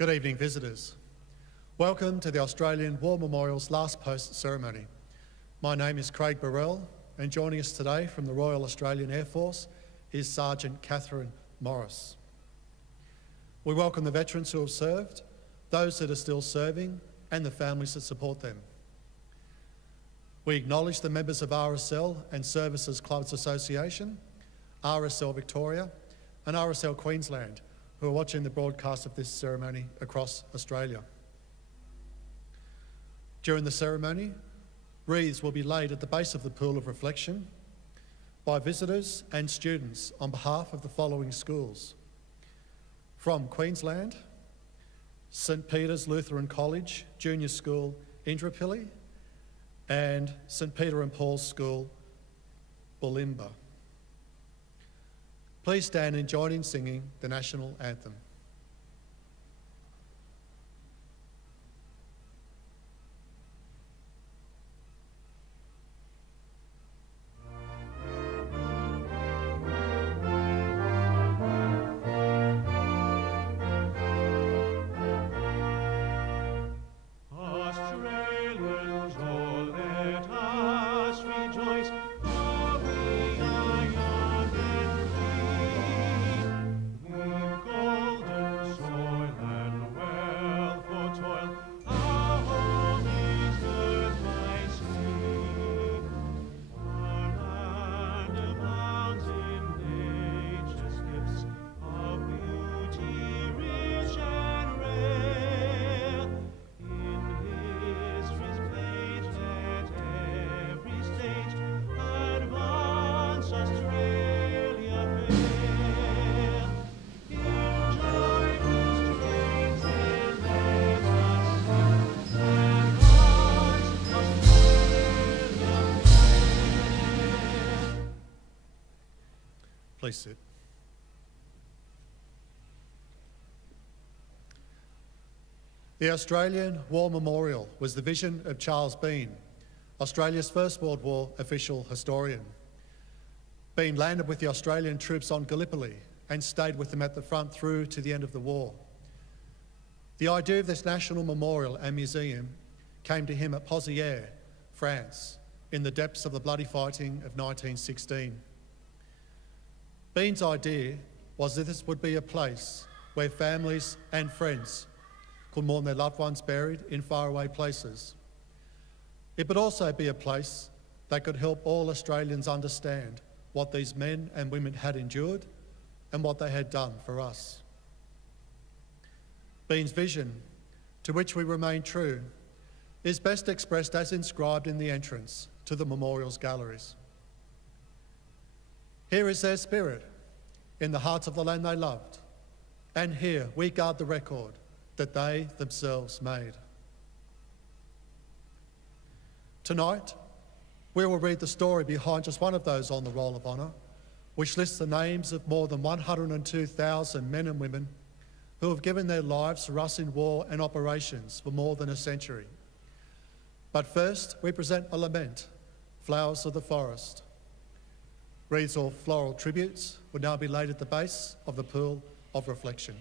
Good evening, visitors. Welcome to the Australian War Memorial's last post ceremony. My name is Craig Burrell, and joining us today from the Royal Australian Air Force is Sergeant Catherine Morris. We welcome the veterans who have served, those that are still serving, and the families that support them. We acknowledge the members of RSL and Services Clubs Association, RSL Victoria, and RSL Queensland, who are watching the broadcast of this ceremony across Australia. During the ceremony, wreaths will be laid at the base of the pool of reflection by visitors and students on behalf of the following schools. From Queensland, St Peter's Lutheran College Junior School, Indooroopilly, and St Peter and Paul's School, Bulimba. Please stand and join in singing the national anthem. Please sit. The Australian War Memorial was the vision of Charles Bean, Australia's First World War official historian. Bean landed with the Australian troops on Gallipoli and stayed with them at the front through to the end of the war. The idea of this national memorial and museum came to him at Pozières, France, in the depths of the bloody fighting of 1916. Bean's idea was that this would be a place where families and friends could mourn their loved ones buried in faraway places. It would also be a place that could help all Australians understand what these men and women had endured and what they had done for us. Bean's vision, to which we remain true, is best expressed as inscribed in the entrance to the memorial's galleries. Here is their spirit, in the hearts of the land they loved, and here we guard the record that they themselves made. Tonight, we will read the story behind just one of those on the Roll of Honour, which lists the names of more than 102,000 men and women who have given their lives for us in war and operations for more than a century. But first, we present a lament, Flowers of the Forest. Wreaths or floral tributes would now be laid at the base of the pool of reflection.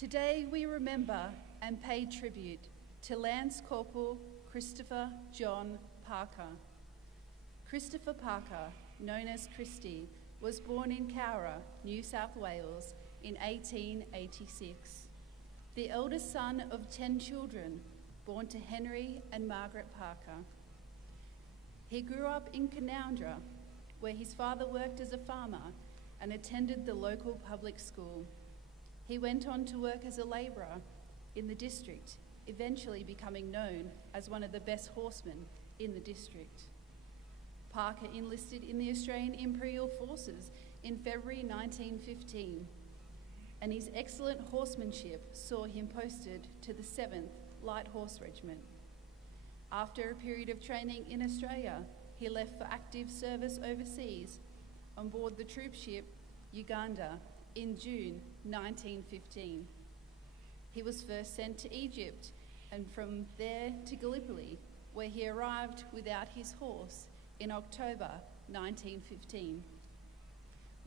Today we remember and pay tribute to Lance Corporal Christopher John Parker. Christopher Parker, known as Christy, was born in Canberra, New South Wales in 1886. The eldest son of 10 children, born to Henry and Margaret Parker. He grew up in Canberra, where his father worked as a farmer and attended the local public school. He went on to work as a labourer in the district, eventually becoming known as one of the best horsemen in the district. Parker enlisted in the Australian Imperial Forces in February 1915, and his excellent horsemanship saw him posted to the 7th Light Horse Regiment. After a period of training in Australia, he left for active service overseas on board the troop ship Uganda in June 1915. He was first sent to Egypt and from there to Gallipoli, where he arrived without his horse in October 1915.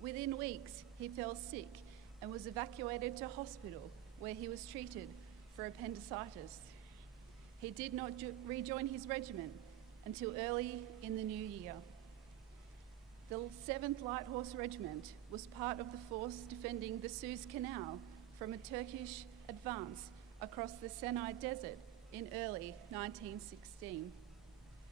Within weeks, he fell sick and was evacuated to hospital, where he was treated for appendicitis. He did not rejoin his regiment until early in the new year. The 7th Light Horse Regiment was part of the force defending the Suez Canal from a Turkish advance across the Sinai Desert in early 1916,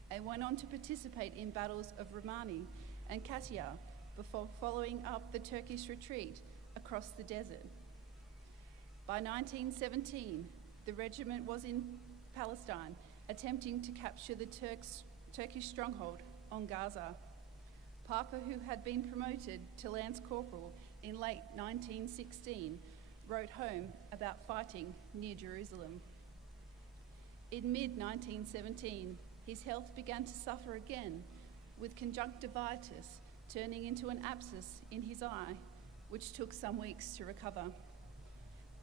and went on to participate in battles of Romani and Katia before following up the Turkish retreat across the desert. By 1917, the regiment was in Palestine, attempting to capture the Turkish stronghold on Gaza. Parker, who had been promoted to Lance Corporal in late 1916, wrote home about fighting near Jerusalem. In mid-1917, his health began to suffer again, with conjunctivitis turning into an abscess in his eye, which took some weeks to recover.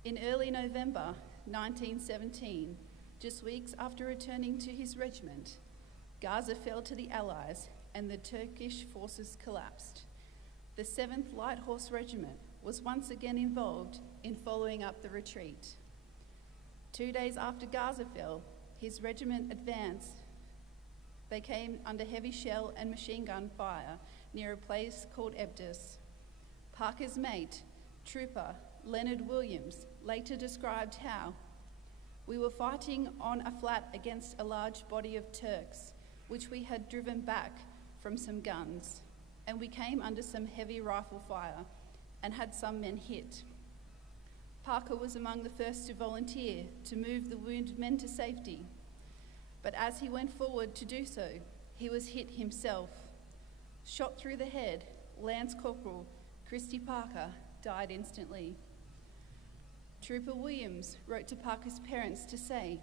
In early November 1917, just weeks after returning to his regiment, Gaza fell to the Allies and the Turkish forces collapsed. The 7th Light Horse Regiment was once again involved in following up the retreat. 2 days after Gaza fell, his regiment advanced. They came under heavy shell and machine gun fire near a place called Ebdus. Parker's mate, Trooper Leonard Williams, later described how we were fighting on a flat against a large body of Turks, which we had driven back from some guns, and we came under some heavy rifle fire and had some men hit. Parker was among the first to volunteer to move the wounded men to safety, but as he went forward to do so, he was hit himself. Shot through the head, Lance Corporal Christy Parker died instantly. Trooper Williams wrote to Parker's parents to say,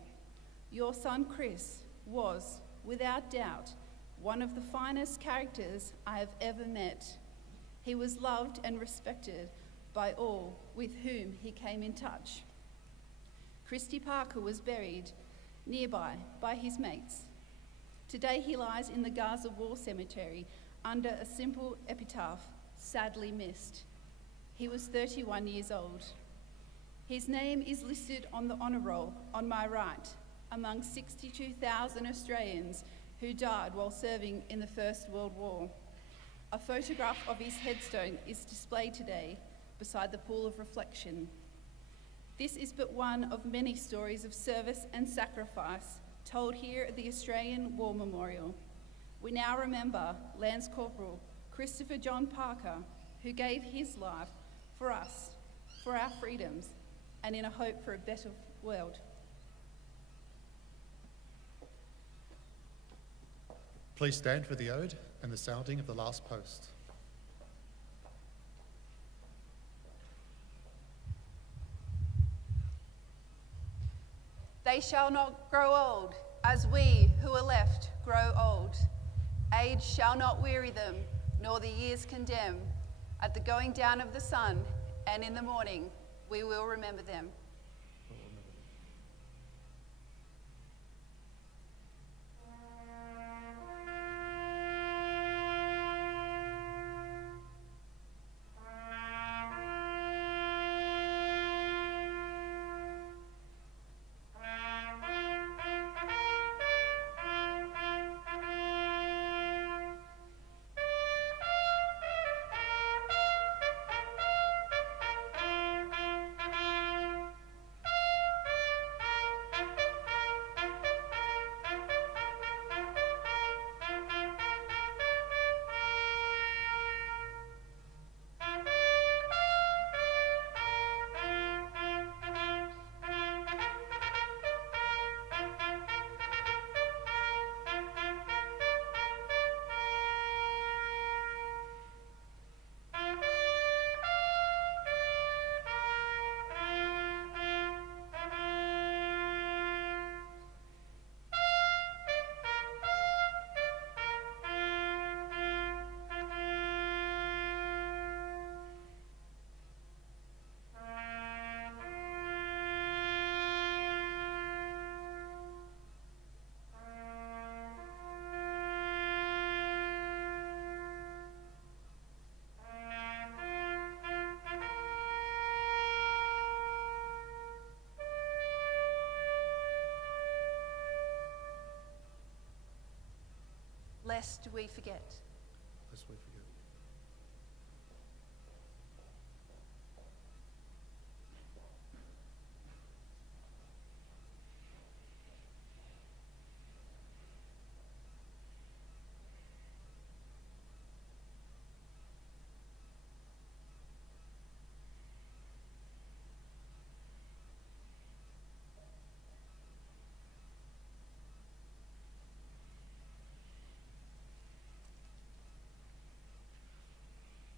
"Your son Chris was, without doubt, one of the finest characters I have ever met. He was loved and respected by all with whom he came in touch." Christy Parker was buried nearby by his mates. Today he lies in the Gaza War Cemetery under a simple epitaph, sadly missed. He was 31 years old. His name is listed on the honour roll on my right, among 62,000 Australians who died while serving in the First World War. A photograph of his headstone is displayed today beside the pool of reflection. This is but one of many stories of service and sacrifice told here at the Australian War Memorial. We now remember Lance Corporal Christopher John Parker, who gave his life for us, for our freedoms, and in a hope for a better world. Please stand for the ode and the sounding of the last post. They shall not grow old, as we who are left grow old. Age shall not weary them, nor the years condemn. At the going down of the sun, and in the morning, we will remember them. lest we forget. Lest we forget.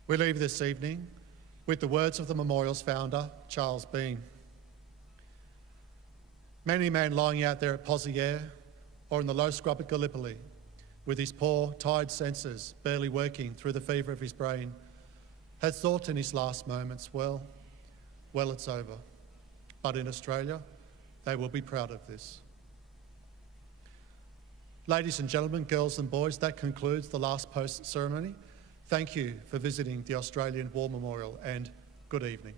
We leave this evening with the words of the memorial's founder, Charles Bean. Many a man lying out there at Pozieres or in the low scrub at Gallipoli, with his poor, tired senses barely working through the fever of his brain, has thought in his last moments, well, it's over. But in Australia, they will be proud of this. Ladies and gentlemen, girls and boys, that concludes the last post ceremony. Thank you for visiting the Australian War Memorial and good evening.